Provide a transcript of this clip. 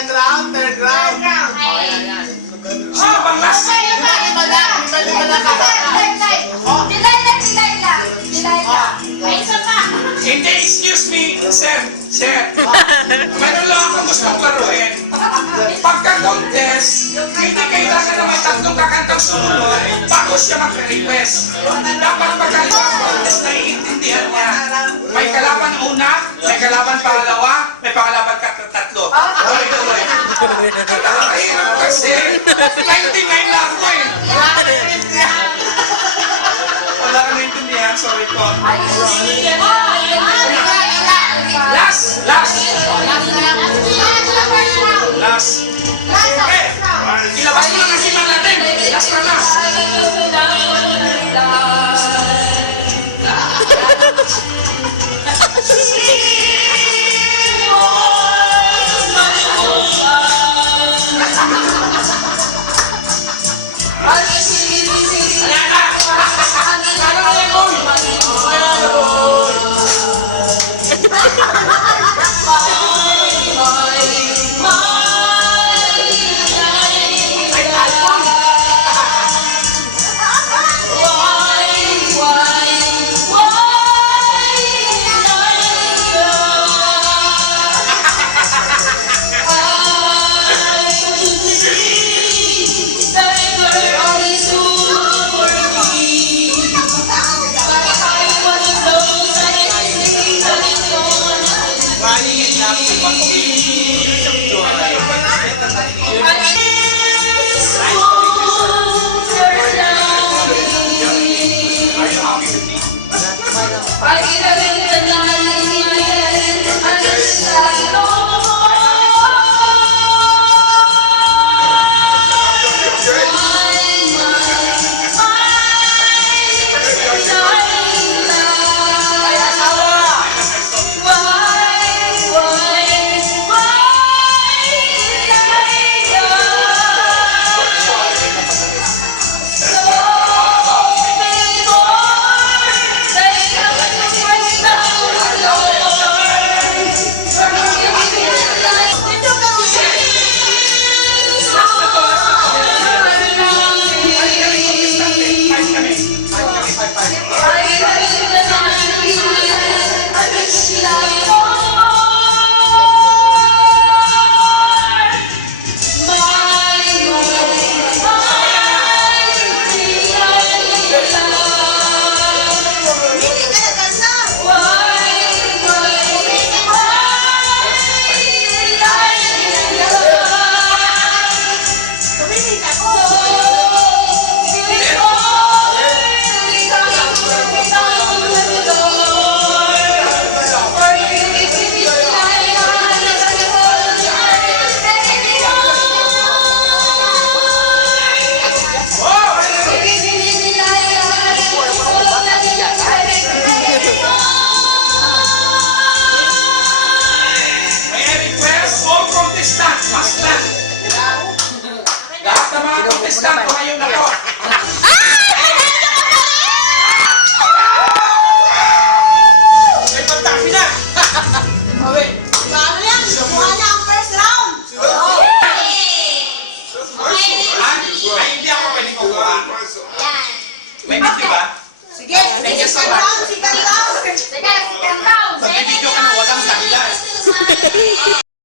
Second round, third round. Sino bang last? Lima lang Hindi, excuse me, sir. Meron lang akong gustong klaruhin. Pagka-contest, hindi kailangan na may tatlong kakantang sumunod bago siya mag-request. Dapat pagka-contest, naiintindihan niya. May kalaban una, may kalaban pangalawa, may pangalaban tatlo. Tuloy-tuloy. Kahirap kasi, 99 lang ako eh. Wala ka naintindihan, sorry po. Last! Ilabas mo na kasi man natin. Last na last. Lahat ng mga kontestant, kumayo na ko. May pagtaksi na. Okay. Ay, hindi ako pwede kukuha. May video ba? Sige, second round. Pag-video ka na walang dahilan.